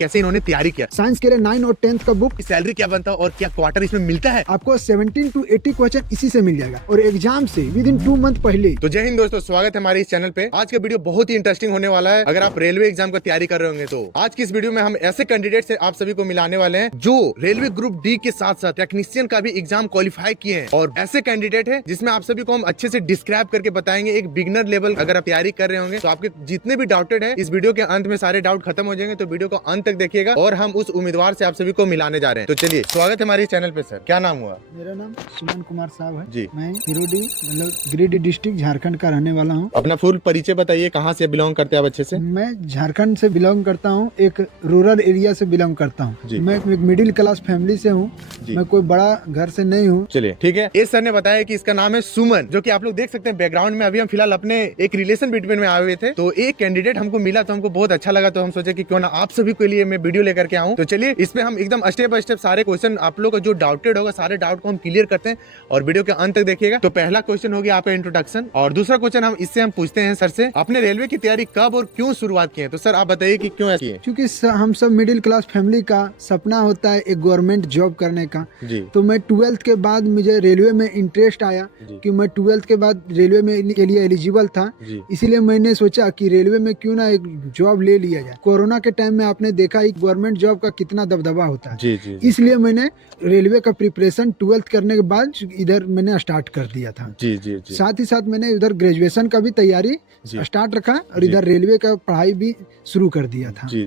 कैसे इन्होंने तैयारी किया। साइंस के लिए 9 और 10th का बुक। सैलरी क्या बनता है और क्या क्वार्टर इसमें मिलता है? आपको 17 to 80 क्वेश्चन इसी से मिल जाएगा और एग्जाम से विद इन 2 मंथ पहले। तो जय हिंद दोस्तों, स्वागत है हमारे इस चैनल पे। आज का वीडियो बहुत ही इंटरेस्टिंग होने वाला है। अगर आप रेलवे एग्जाम का तैयारी कर रहे होंगे तो आज की इस वीडियो में हम ऐसे कैंडिडेट से आप सभी को मिलाने वाले हैं जो रेलवे ग्रुप डी के साथ साथ टेक्नीशियन का भी एग्जाम क्वालिफाई किए हैं, और ऐसे कैंडिडेट है जिसमें आप सभी को हम अच्छे से डिस्क्राइब करके बताएंगे। एक बिगनर लेवल अगर आप तैयारी कर रहे होंगे तो आपके जितने भी डाउटेड है इस वीडियो के अंत में सारे डाउट खत्म हो जाएंगे। तो वीडियो को अंत तक देखिएगा और हम उस उम्मीदवार से आप सभी को मिलाने जा रहे हैं। तो चलिए, स्वागत है हमारे चैनल पे। सर क्या नाम हुआ? मेरा नाम सुमन कुमार साहब है जी। मैं हिरोडी मतलब गिरिडीह डिस्ट्रिक्ट झारखंड का रहने वाला हूँ। अपना फुल परिचय बताइए, कहाँ से बिलोंग करते हैं आप अच्छे से? मैं झारखंड से बिलोंग करता हूँ, एक रूरल एरिया से बिलोंग करता जी। हूँ। मैं एक मिडिल क्लास फैमिली से हूँ, जी। मैं कोई बड़ा घर से नहीं हूँ। चलिए ठीक है। इस सर ने बताया कि इसका नाम है सुमन, जो कि आप लोग देख सकते हैं बैकग्राउंड में। अभी हम फिलहाल अपने एक रिलेशन बिटवीन में आए हुए थे, तो एक कैंडिडेट हमको मिला तो हमको बहुत अच्छा लगा, तो हम सोचे कि क्यों ना आप सभी के लिए मैं वीडियो लेकर के आऊं। तो चलिए, इसमें हम एकदम स्टेप बाय स्टेप सारे क्वेश्चन आप लोग का जो डाउटेड होगा सारे डाउट को हम क्लियर करते हैं और वीडियो के अंत तक देखिएगा। तो पहला क्वेश्चन हो गया आपका इंट्रोडक्शन, और दूसरा क्वेश्चन हम पूछते हैं सर से, आपने रेलवे की तैयारी कब और क्यों शुरुआत की है? तो सर आप बताइए कि क्यों ऐसी है? क्योंकि हम सब मिडिल क्लास फैमिली का सपना होता है एक गवर्नमेंट जॉब करने का। जी। तो मैं 12th के बाद मुझे रेलवे में इंटरेस्ट आया कि मैं 12th के बाद रेलवे में के लिए एलिजिबल था, इसीलिए मैंने सोचा कि रेलवे में क्यों ना एक जॉब ले लिया जाए। कोरोना के टाइम में आपने देखा ही गवर्नमेंट जॉब का कितना दबदबा होता है। जी। इसलिए मैंने रेलवे का प्रिपरेशन 12th करने के बाद इधर मैंने स्टार्ट कर दिया था। जी। साथ ही साथ मैंने इधर ग्रेजुएशन का भी तैयारी स्टार्ट रखा और इधर रेलवे का पढ़ाई भी शुरू कर दिया था। जी।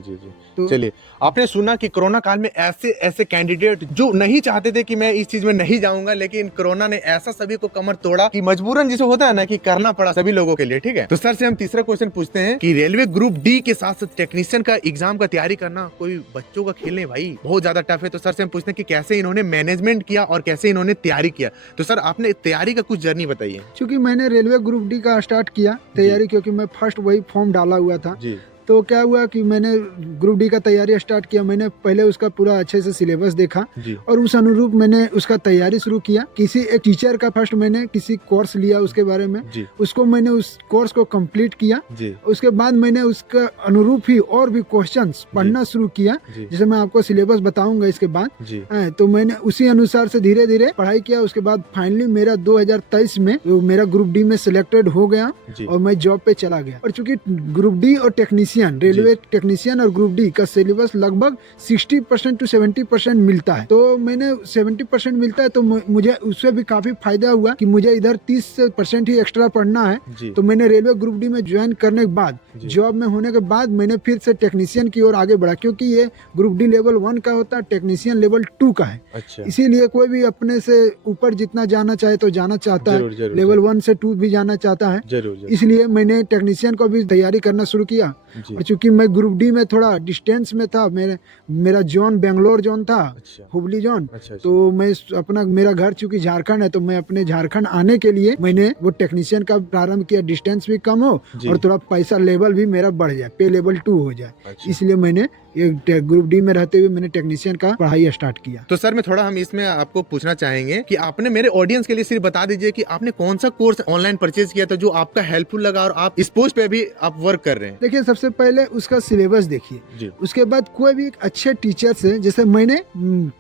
तो चलिए, आपने सुना कि कोरोना काल में ऐसे कैंडिडेट जो नहीं चाहते थे कि मैं इस चीज में नहीं जाऊंगा, लेकिन कोरोना ने ऐसा सभी को कमर तोड़ा कि मजबूरन जिसे होता है ना कि करना पड़ा सभी लोगों के लिए। ठीक है, तो सर से हम तीसरा क्वेश्चन पूछते हैं कि रेलवे ग्रुप डी के साथ साथ टेक्नीशियन का एग्जाम का तैयारी करना कोई बच्चों का खेल नहीं भाई, बहुत ज्यादा टफ है। तो सर से हम पूछते हैं कि कैसे इन्होंने मैनेजमेंट किया और कैसे इन्होंने तैयारी किया। तो सर आपने तैयारी का कुछ जर्नी बताइए। क्योंकि मैंने रेलवे ग्रुप डी का स्टार्ट किया तैयारी, क्योंकि मैं फर्स्ट वही फॉर्म डाला हुआ था। जी। तो क्या हुआ कि मैंने ग्रुप डी का तैयारी स्टार्ट किया। मैंने पहले उसका पूरा अच्छे से सिलेबस देखा और उस अनुरूप मैंने उसका तैयारी शुरू किया। किसी एक टीचर का फर्स्ट मैंने किसी कोर्स लिया उसके बारे में, उसको मैंने उस कोर्स को कंप्लीट किया। उसके बाद मैंने उसका अनुरूप ही और भी क्वेश्चंस पढ़ना शुरू किया, जैसे मैं आपको सिलेबस बताऊंगा इसके बाद। तो मैंने उसी अनुसार से धीरे धीरे पढ़ाई किया। उसके बाद फाइनली मेरा 2023 में मेरा ग्रुप डी में सिलेक्टेड हो गया और मैं जॉब पे चला गया। और चूंकि ग्रुप डी और टेक्नीशियन, रेलवे टेक्नीशियन और ग्रुप डी का सिलेबस लगभग 60% to 70% मिलता है, तो मैंने 70% मिलता है, तो मुझे उससे भी काफी फायदा हुआ कि मुझे इधर 30% ही एक्स्ट्रा पढ़ना है। तो मैंने रेलवे ग्रुप डी में ज्वाइन करने के बाद जॉब में होने के बाद मैंने फिर से टेक्नीशियन की ओर आगे बढ़ा, क्योंकि ये ग्रुप डी लेवल 1 का होता है, टेक्नीशियन लेवल 2 का है। अच्छा। इसीलिए कोई भी अपने से ऊपर जितना जाना चाहे तो जाना चाहता है, लेवल 1 से 2 भी जाना चाहता है। इसलिए मैंने टेक्नीशियन को भी तैयारी करना शुरू किया। और चूंकि मैं ग्रुप डी में थोड़ा डिस्टेंस में था, मेरा जोन बेंगलोर जोन था। अच्छा। हुबली जोन। अच्छा। तो मैं अपना मेरा घर चूंकि झारखंड है, तो मैं अपने झारखंड आने के लिए मैंने वो टेक्नीशियन का प्रारंभ किया। डिस्टेंस भी कम हो और थोड़ा पैसा लेवल भी मेरा बढ़ जाए, पे लेवल 2 हो जाए। अच्छा। इसलिए मैंने ग्रुप डी में रहते हुए मैंने टेक्नीशियन का पढ़ाई स्टार्ट किया। तो सर मैं थोड़ा हम इसमें आपको पूछना चाहेंगे कि आपने मेरे ऑडियंस के लिए सिर्फ बता दीजिए कि आपने कौन सा कोर्स ऑनलाइन परचेज किया था जो आपका हेल्पफुल लगा और आप इस पोस्ट पे भी आप वर्क कर रहे हैं। देखिए, सबसे पहले उसका सिलेबस देखिए, उसके बाद कोई भी एक अच्छे टीचर से, जैसे मैंने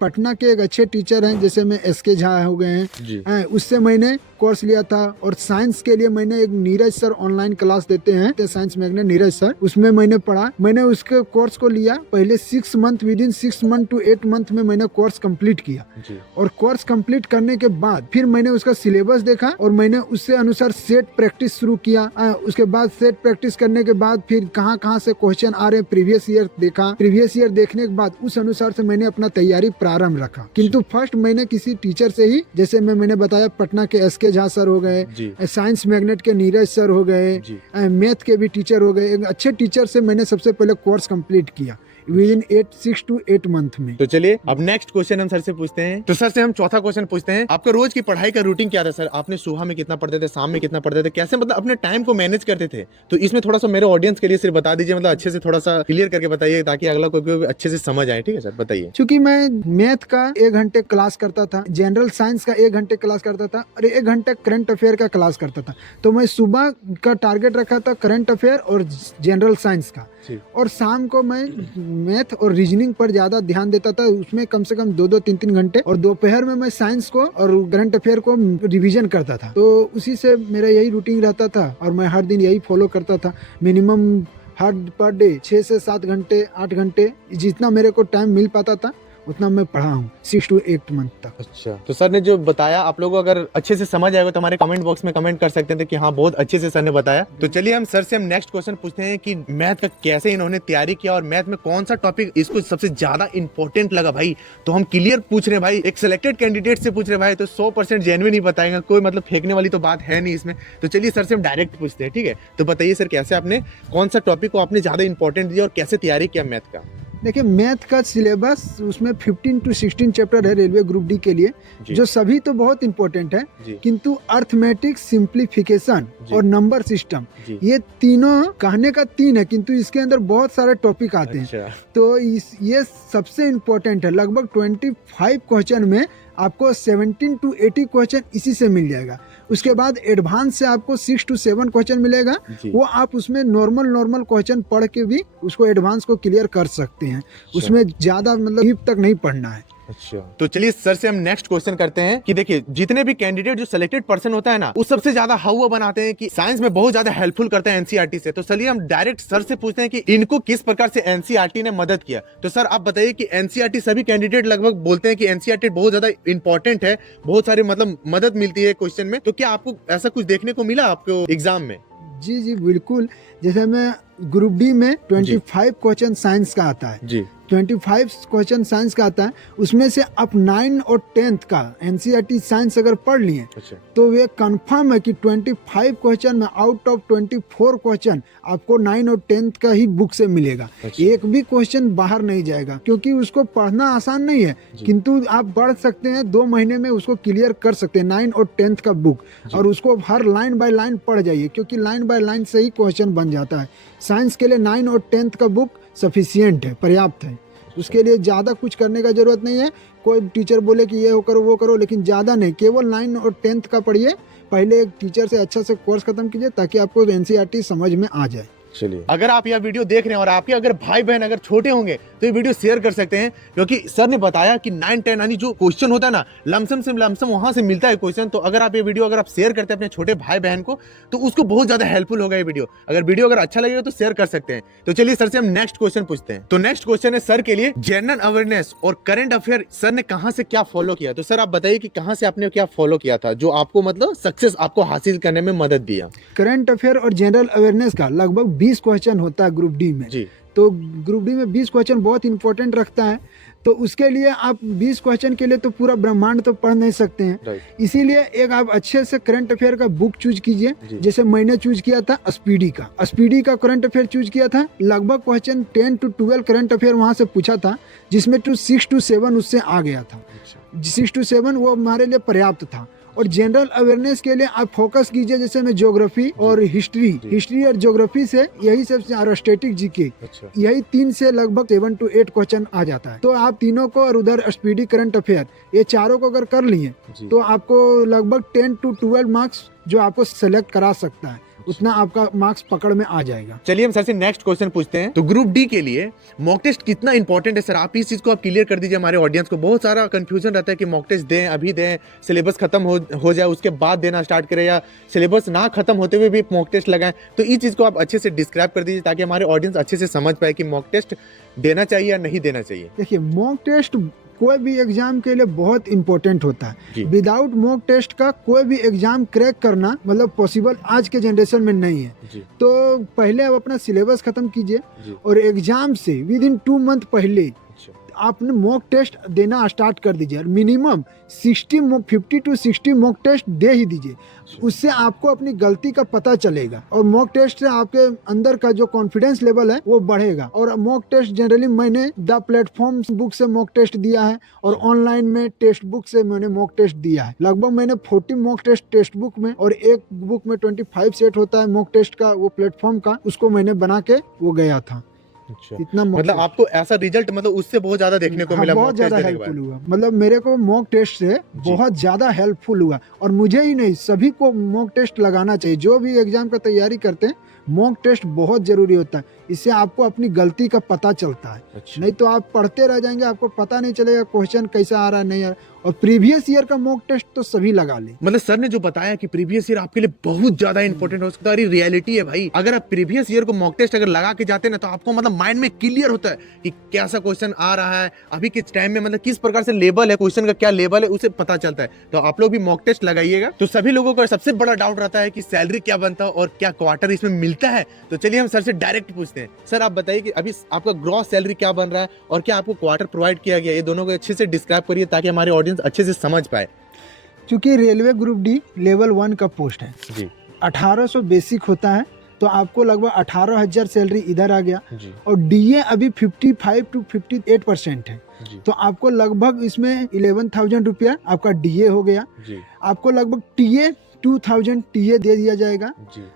पटना के एक अच्छे टीचर हैं, जैसे मैं SK झा हो गए हैं, उससे मैंने कोर्स लिया था। और साइंस के लिए मैंने एक नीरज सर ऑनलाइन क्लास देते हैं, साइंस मैग्नेट नीरज सर, उसमें मैंने पढ़ा। मैंने उसके कोर्स को लिया पहले 6 month, with in 6 month to 8 month में मैंने कोर्स कंप्लीट किया। और कोर्स कंप्लीट करने के बाद फिर मैंने उसका सिलेबस देखा और मैंने उससे अनुसार सेट प्रैक्टिस शुरू किया। उसके बाद सेट प्रैक्टिस करने के बाद फिर कहाँ से क्वेश्चन आ रहे हैं प्रीवियस ईयर देखा। प्रीवियस ईयर देखने के बाद उस अनुसार से मैंने अपना तैयारी प्रारंभ रखा। किंतु फर्स्ट मैंने किसी टीचर से ही, जैसे मैंने बताया पटना के SK झा सर हो गए, साइंस मैग्नेट के नीरज सर हो गए, मैथ के भी टीचर हो गए, एक अच्छे टीचर से मैंने सबसे पहले कोर्स कंप्लीट किया विद इन 6 to 8 मंथ में। तो चलिए अब नेक्स्ट क्वेश्चन हम सर से पूछते हैं। तो सर से हम चौथा क्वेश्चन पूछते हैं, आपका रोज की पढ़ाई का रूटीन क्या था सर? आपने सुबह में कितना पढ़ते थे, शाम में कितना पढ़ते थे, कैसे मतलब अपने टाइम को मैनेज करते थे? तो इसमें थोड़ा सा मेरे ऑडियंस के लिए सिर्फ बता दीजिए, मतलब अच्छे से थोड़ा सा क्लियर करके बताइए ताकि अगला कोई अच्छे से समझ आए। ठीक है सर, बताइए। क्योंकि मैं मैथ का 1 घंटे क्लास करता था, जनरल साइंस का 1 घंटे क्लास करता था और 1 घंटा करंट अफेयर का क्लास करता था। तो मैं सुबह का टारगेट रखा था करंट अफेयर और जनरल साइंस का, और शाम को मैं मैथ और रीजनिंग पर ज्यादा ध्यान देता था, उसमें कम से कम 2-3 घंटे, और दोपहर में मैं साइंस को और करंट अफेयर को रिवीजन करता था। तो उसी से मेरा यही रूटीन रहता था और मैं हर दिन यही फॉलो करता था। मिनिमम हर पर डे 6 से 7 घंटे 8 घंटे जितना मेरे को टाइम मिल पाता था उतना मैं पढ़ा हूँ 6 to 8 मंथ तक। अच्छा, तो सर ने जो बताया आप लोगों को अगर अच्छे से समझ आएगा तो हमारे कमेंट बॉक्स में कमेंट कर सकते थे कि हाँ बहुत अच्छे से सर ने बताया। तो चलिए हम सर से हम नेक्स्ट क्वेश्चन पूछते हैं कि मैथ का कैसे इन्होंने तैयारी किया और मैथ में कौन सा टॉपिक इसको सबसे ज्यादा इंपॉर्टेंट लगा भाई। तो हम क्लियर पूछ रहे हैं भाई, एक सिलेक्टेड कैंडिडेट से पूछ रहे हैं भाई, तो 100% जेन्युइन ही बताएंगे, कोई मतलब फेंकने वाली तो बात है नहीं इसमें। तो चलिए सर से हम डायरेक्ट पूछते हैं, ठीक है। तो बताइए सर कैसे आपने कौन सा टॉपिक को आपने ज्यादा इंपॉर्टेंट दिया और कैसे तैयारी किया मैथ का। देखिए मैथ का सिलेबस उसमें 15 to 16 चैप्टर है रेलवे ग्रुप डी के लिए, जो सभी तो बहुत इंपॉर्टेंट है, किंतु अर्थमेटिक, सिंप्लीफिकेशन और नंबर सिस्टम, ये तीनों कहने का 3 है, किंतु इसके अंदर बहुत सारे टॉपिक आते हैं। तो ये सबसे इम्पोर्टेंट है। लगभग 25 क्वेश्चन में आपको 17 to 80 क्वेश्चन इसी से मिल जाएगा। उसके बाद एडवांस से आपको 6 to 7 क्वेश्चन मिलेगा, वो आप उसमें नॉर्मल क्वेश्चन पढ़ के भी उसको एडवांस को क्लियर कर सकते हैं। उसमें ज्यादा मतलब डीप तक नहीं पढ़ना है। अच्छा, तो चलिए सर से हम नेक्स्ट क्वेश्चन करते हैं कि देखिए जितने भी कैंडिडेट जो सिलेक्टेड पर्सन होता है ना, वो सबसे ज्यादा हाउआ बनाते हैं कि साइंस में बहुत ज्यादा हेल्पफुल करते हैं एनसीईआरटी से। तो चलिए हम डायरेक्ट सर से पूछते हैं कि इनको किस प्रकार से एनसीईआरटी ने मदद किया। तो सर आप बताइए कि एनसीईआरटी, सभी कैंडिडेट लगभग बोलते हैं कि एनसीईआरटी बहुत ज्यादा इंपॉर्टेंट है, बहुत सारी मतलब मदद मिलती है क्वेश्चन में। तो क्या आपको ऐसा कुछ देखने को मिला आपको एग्जाम में? जी बिल्कुल। जैसे मैं ग्रुप डी में 25 क्वेश्चन साइंस का आता है जी, 25 क्वेश्चन साइंस का आता है, उसमें से आप 9 और 10th का एनसीईआरटी साइंस अगर पढ़ लिए तो ये कंफर्म है कि 25 क्वेश्चन में आउट ऑफ 24 क्वेश्चन आपको 9 और 10th का ही बुक से मिलेगा। एक भी क्वेश्चन बाहर नहीं जाएगा, क्योंकि उसको पढ़ना आसान नहीं है, किंतु आप पढ़ सकते हैं 2 महीने में उसको क्लियर कर सकते हैं 9 और 10th का बुक, और उसको हर लाइन बाय लाइन पढ़ जाइए, क्योंकि लाइन बाय लाइन से ही क्वेश्चन बन जाता है। साइंस के लिए 9 और 10th का बुक सफिशिएंट है, पर्याप्त है। उसके लिए ज़्यादा कुछ करने का जरूरत नहीं है। कोई टीचर बोले कि ये करो वो करो, लेकिन ज़्यादा नहीं, केवल 9 और 10th का पढ़िए। पहले एक टीचर से अच्छा से कोर्स खत्म कीजिए ताकि आपको एनसीईआरटी समझ में आ जाए। चलिए, अगर आप यह वीडियो देख रहे हैं और आपके अगर भाई बहन अगर छोटे होंगे तो ये वीडियो शेयर कर सकते हैं, क्योंकि सर ने बताया कि 9, 10 यानी जो क्वेश्चन होता है ना, लमसम से लमसम वहां से मिलता है क्वेश्चन। तो अगर आप ये वीडियो अगर आप शेयर करते हैं अपने छोटे भाई बहन को, तो उसको बहुत ज्यादा हेल्पफुल होगा ये वीडियो। अगर अच्छा लगेगा तो शेयर कर सकते हैं। तो चलिए सर से हम नेक्स्ट क्वेश्चन पूछते हैं। तो नेक्स्ट क्वेश्चन है सर के लिए, जनरल अवेयरनेस और करंट अफेयर सर ने कहां से क्या फॉलो किया। तो सर आप बताइए कि कहां से आपने क्या फॉलो किया था जो आपको मतलब सक्सेस आपको हासिल करने में मदद दिया। करंट अफेयर और जनरल अवेयरनेस का लगभग 20 क्वेश्चन होता है ग्रुप डी में जी। तो ग्रुप डी में 20 क्वेश्चन बहुत इंपॉर्टेंट रखता है। तो उसके लिए आप 20 क्वेश्चन के लिए तो पूरा ब्रह्मांड तो पढ़ नहीं सकते हैं, इसीलिए एक आप अच्छे से करंट अफेयर का बुक चूज कीजिए। जैसे मैंने चूज किया था स्पीडी का करंट अफेयर चूज किया था। लगभग क्वेश्चन 10 to 12 करंट अफेयर वहां से पूछा था, जिसमें 6 to 7 उससे आ गया था। 6 to 7 वो हमारे लिए पर्याप्त था। और जनरल अवेयरनेस के लिए आप फोकस कीजिए, जैसे में ज्योग्राफी और हिस्ट्री और ज्योग्राफी से यही सब, और स्टैटिक जीके, यही 3 से लगभग 7 to 8 क्वेश्चन आ जाता है। तो आप तीनों को और उधर स्पीडी करंट अफेयर, ये चारों को अगर कर लिए तो आपको लगभग 10 to 12 मार्क्स जो आपको सेलेक्ट करा सकता है, उतना आपका मार्क्स पकड़ में आ जाएगा। चलिए हम सर से नेक्स्ट क्वेश्चन पूछते हैं। तो ग्रुप डी के लिए मॉक टेस्ट कितना इंपॉर्टेंट है सर, आप इस चीज को आप क्लियर कर दीजिए हमारे ऑडियंस को। बहुत सारा कंफ्यूजन रहता है कि मॉक टेस्ट दें, अभी दें, सिलेबस खत्म हो जाए उसके बाद देना स्टार्ट करें, या सिलेबस ना खत्म होते हुए भी मॉक टेस्ट लगाएं। तो इस चीज को आप अच्छे से डिस्क्राइब कर दीजिए ताकि हमारे ऑडियंस अच्छे से समझ पाए कि मॉक टेस्ट देना चाहिए या नहीं देना चाहिए। देखिए मॉक टेस्ट कोई भी एग्जाम के लिए बहुत इंपॉर्टेंट होता है। विदाउट मॉक टेस्ट का कोई भी एग्जाम क्रैक करना मतलब पॉसिबल आज के जनरेशन में नहीं है। तो पहले आप अपना सिलेबस खत्म कीजिए और एग्जाम से विद इन 2 मंथ पहले आपने मॉक टेस्ट देना स्टार्ट कर दीजिए। मिनिमम 50 to 60 मॉक टेस्ट दे ही दीजिए, उससे आपको अपनी गलती का पता चलेगा और मॉक टेस्ट से आपके अंदर का जो कॉन्फिडेंस लेवल है वो बढ़ेगा। और मॉक टेस्ट जनरली मैंने द प्लेटफॉर्म बुक से मॉक टेस्ट दिया है और ऑनलाइन में टेक्स्ट बुक से मैंने मॉक टेस्ट दिया है। लगभग मैंने 40 मॉक टेस्ट टेक्स्ट बुक में और एक बुक में 25 सेट होता है मॉक टेस्ट का, वो प्लेटफॉर्म का, उसको मैंने बना के वो गया था। अच्छा, इतना मतलब आपको ऐसा रिजल्ट मतलब उससे बहुत ज्यादा देखने को मिला? बहुत ज्यादा हेल्पफुल हुआ, मतलब मेरे को मॉक टेस्ट से बहुत ज्यादा हेल्पफुल हुआ। और मुझे ही नहीं, सभी को मॉक टेस्ट लगाना चाहिए। जो भी एग्जाम का तैयारी करते हैं मॉक टेस्ट बहुत जरूरी होता है, इससे आपको अपनी गलती का पता चलता है। अच्छा। नहीं तो आप पढ़ते रह जाएंगे, आपको पता नहीं चलेगा क्वेश्चन कैसा आ रहा है नहीं आ रहा। और प्रीवियस ईयर का मॉक टेस्ट तो सभी लगा ले। मतलब सर ने जो बताया कि प्रीवियस ईयर आपके लिए बहुत ज्यादा इंपॉर्टेंट हो सकता है, और ये रियलिटी है भाई। अगर आप प्रीवियस ईयर को मॉक टेस्ट अगर लगा के जाते हैं ना, तो आपको मतलब माइंड में क्लियर होता है कि कैसा क्वेश्चन आ रहा है, अभी किस टाइम में, मतलब किस प्रकार से लेवल है क्वेश्चन का, क्या लेवल है, उसे पता चलता है। तो आप लोग भी मॉक टेस्ट लगाइएगा। तो सभी लोगों का सबसे बड़ा डाउट रहता है कि सैलरी क्या बनता है और क्या क्वार्टर इसमें मिलता है। तो चलिए हम सर से डायरेक्ट पूछते हैं। सर आप बताइए कि अभी आपका ग्रॉस सैलरी क्या बन रहा है और क्या आपको क्वार्टर प्रोवाइड किया गया, ये दोनों को अच्छे से डिस्क्राइब करिए ताकि हमारे ऑडियंस अच्छे से समझ पाए। क्योंकि रेलवे ग्रुप डी लेवल 1 का पोस्ट है जी 1800 बेसिक होता है, तो आपको लगभग 18,000 सैलरी इधर आ गया। जी और डीए अभी 55 to 58% है, जी तो आपको लगभग इसमें 11,000 रुपया आपका डीए हो गया। जी आपको लगभग टीए 2,000 टीए दे दिया जाएगा। जी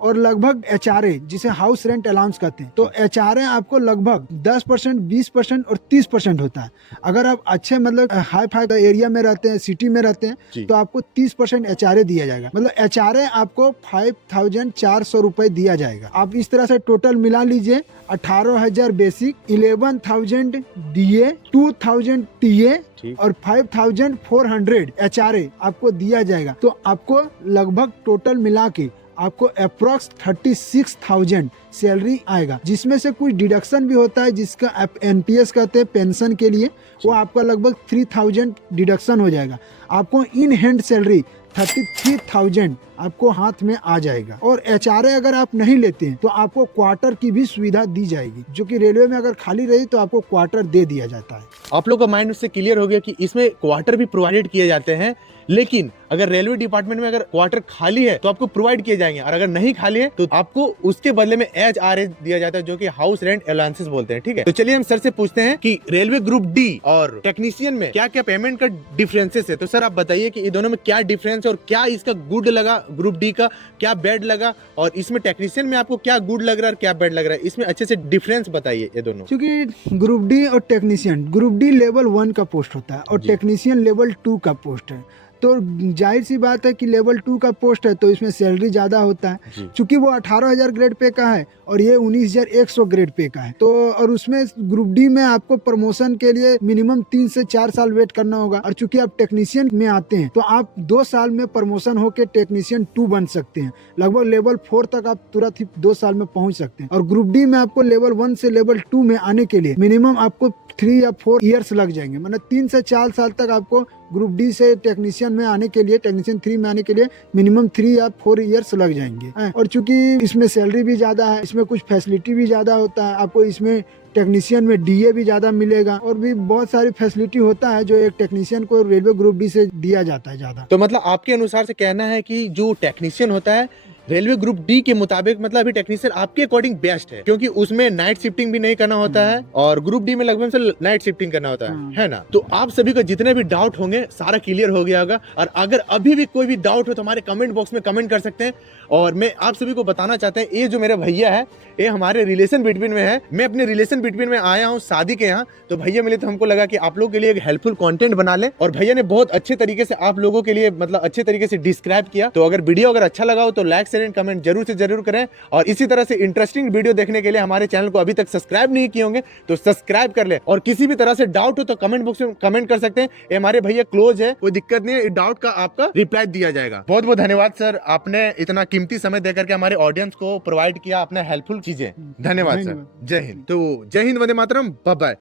और लगभग एचआरए जिसे हाउस रेंट अलाउंस कहते हैं, तो एचआरए आपको लगभग 10%, 20% और 30% होता है। अगर आप अच्छे मतलब हाई फाई एरिया में रहते हैं, सिटी में रहते जी। हैं, तो आपको 30% एचआरए दिया जाएगा। मतलब एचआरए आपको 5,400 रुपए दिया जाएगा। आप इस तरह से टोटल मिला लीजिए, 18,000 बेसिक, 11,000 डीए, 2,000 टीए ठीक। और 5,400 एचआरए आपको दिया जाएगा। तो आपको लगभग टोटल मिला के आपको अप्रोक्स 36,000 सैलरी आएगा, जिसमें से कुछ डिडक्शन भी होता है जिसका आप एनपीएस कहते हैं पेंशन के लिए, वो आपका लगभग 3,000 डिडक्शन हो जाएगा। आपको इन हैंड सैलरी 33,000 आपको हाथ में आ जाएगा। और एचआरए अगर आप नहीं लेते हैं तो आपको क्वार्टर की भी सुविधा दी जाएगी, जो कि रेलवे में अगर खाली रही तो आपको क्वार्टर दे दिया जाता है। आप लोग का माइंड से क्लियर हो गया कि इसमें क्वार्टर भी प्रोवाइडेड किए जाते हैं, लेकिन अगर रेलवे डिपार्टमेंट में अगर क्वार्टर खाली है तो आपको प्रोवाइड किए जाएंगे, और अगर नहीं खाली है तो आपको उसके बदले में एचआरए दिया जाता है, जो कि हाउस रेंट अलाउंसेस बोलते हैं। ठीक है, तो चलिए हम सर से पूछते हैं कि रेलवे ग्रुप डी और टेक्नीशियन में क्या क्या पेमेंट का डिफरेंसेस है। तो सर आप बताइए कि ये दोनों में क्या डिफरेंस है और क्या इसका गुड लगा ग्रुप डी का, क्या बैड लगा, और इसमें टेक्नीशियन में आपको क्या गुड लग रहा है और क्या बैड लग रहा है, इसमें अच्छे से डिफरेंस बताइए ये दोनों। क्योंकि ग्रुप डी और टेक्नीशियन, ग्रुप डी लेवल 1 का पोस्ट होता है और जी। टेक्नीशियन लेवल 2 का पोस्ट है। तो जाहिर सी बात है कि लेवल 2 का पोस्ट है तो इसमें सैलरी ज़्यादा होता है, जी। क्योंकि वो 18,000 ग्रेड पे का है और ये 19,100 ग्रेड पे का है। तो और उसमें ग्रुप डी में आपको प्रमोशन के लिए मिनिमम 3 से 4 साल वेट करना होगा, और चूंकि आप टेक्नीशियन में आते हैं तो आप 2 साल में प्रमोशन होकर टेक्नीशियन 2 बन सकते हैं। लगभग लेवल 4 तक आप तुरंत ही 2 साल में पहुंच सकते हैं। और ग्रुप डी में आपको लेवल 1 से लेवल 2 में आने के लिए मिनिमम आपको 3 या 4 ईयर्स लग जाएंगे। मतलब 3 से 4 साल तक आपको ग्रुप डी से टेक्नीशियन में आने के लिए, टेक्नीशियन 3 में आने के लिए मिनिमम 3 या 4 ईयर्स लग जाएंगे। और चूंकि इसमें सैलरी भी ज्यादा है, इसमें कुछ फैसिलिटी भी ज्यादा होता है, आपको इसमें टेक्नीशियन में डीए भी ज्यादा मिलेगा और भी बहुत सारी फैसिलिटी होता है जो एक टेक्नीशियन को रेलवे ग्रुप डी से दिया जाता है ज्यादा। तो मतलब आपके अनुसार से कहना है कि जो टेक्नीशियन होता है रेलवे ग्रुप डी के मुताबिक, मतलब अभी टेक्नीशियन आपके अकॉर्डिंग बेस्ट है, क्योंकि उसमें नाइट शिफ्टिंग भी नहीं करना होता है और ग्रुप डी में लगभग से नाइट शिफ्टिंग करना होता है ना। तो आप सभी को जितने भी डाउट होंगे सारा क्लियर हो गया होगा, और अगर अभी भी कोई भी डाउट हो तो हमारे कमेंट बॉक्स में कमेंट कर सकते हैं। और मैं आप सभी को बताना चाहते हैं, ये जो मेरे भैया है ये हमारे रिलेशन बिटवीन में है। मैं अपने रिलेशन बिटवीन में आया हूँ शादी के यहाँ, तो भैया मिले तो हमको लगा कि आप लोगों के लिए एक हेल्पफुल कंटेंट बना ले, और भैया ने बहुत अच्छे तरीके से आप लोगों के लिए मतलब अच्छे तरीके से डिस्क्राइब किया। तो अगर वीडियो अगर अच्छा लगा हो तो लाइक शेयर एंड कमेंट जरूर से जरूर करें, और इसी तरह से इंटरेस्टिंग वीडियो देखने के लिए हमारे चैनल को अभी तक सब्सक्राइब नहीं किए होंगे तो सब्सक्राइब कर ले, और किसी भी तरह से डाउट हो तो कमेंट बॉक्स में कमेंट कर सकते हैं। ये हमारे भैया क्लोज है, कोई दिक्कत नहीं है, डाउट का आपका रिप्लाई दिया जाएगा। बहुत बहुत धन्यवाद सर, आपने इतना कीमती समय देकर के हमारे ऑडियंस को प्रोवाइड किया अपने हेल्पफुल चीजें। धन्यवाद सर, जय हिंद। तो जय हिंद, वंदे मातरम, बाय बाय।